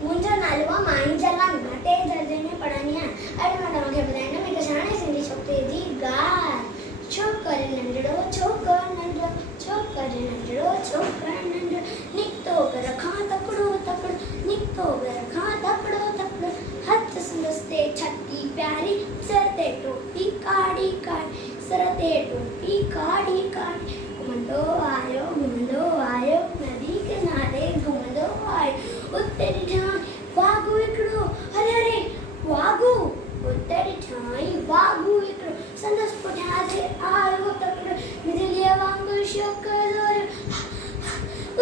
मुंहिंजो नालो आहे माही जलानी, मां टे दर्जे में पढ़ंदी आहियां। अॼु मां तव्हांखे ॿुधाईंदमि हिकु सयाणे सिंधी छोकिरे जी ॻाल्हि। छोकिरो नंढड़ो, छोकिरो नंढड़ो, छोकिरो नंढड़ो, छोकिरो नंढड़ो, निकितो घर खां तकिड़ो तकिड़ो, निकितो घर खां तकिड़ो तकिड़ो, हथ संदसि ते छटी प्यारी, सिर ते टोपी काड़ी काड़ी, सिर ते टोपी काड़ी काड़ी, घुमंदो आयो नदी किनारे घुमंदो आयो, उते ॾिठई वाघु हिकिड़ो, अरे अरे वाघु, उते ॾिठई वाघु हिकिड़ो, संदसि पुठियां जे आयो तकिड़ो, बिजलीअ वांगुरु छोकिरो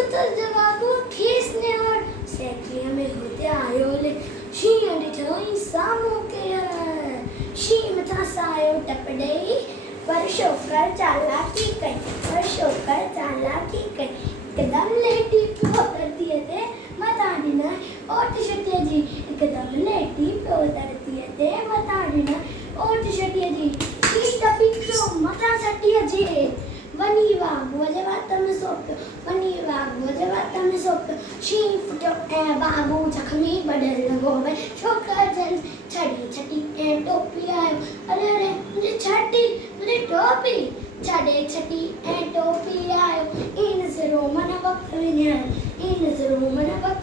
उते जो वाघु खीसने और सैकड़ीअ में हुते आयो ले, शींहं ॾिठई साम्हूं केरु, शींहं मथां सायो टप ॾेई, पर छोकिरो चालाकी कई, पर छोकिरो चालाकी कई, हिकदमि लेटी पियो धरतीअ ते मथां ॾिनई ओट छटीअ जी, हिकदमि लेटी पियो धरतीअ ते मथां ॾिनई ओट छटीअ जी, हीउ टपी पियो मथां छटीअ जे, वञी वाघुअ जे वात में सो पियो, वञी वाघुअ जे वात में सो पियो, शींहं फुटियो ऐं वाघु जख़्मी ॿधण लॻो भई, छोकिरो जन छटी ऐं टोपी आयो, अरे अरे मुंहिंजी छटी, मुंहिंजी टोपी, छॾे छटी ऐं टोपी आयो, इन सिरो मन वक़्तु विञायो, इन सिरो मन वक़्तु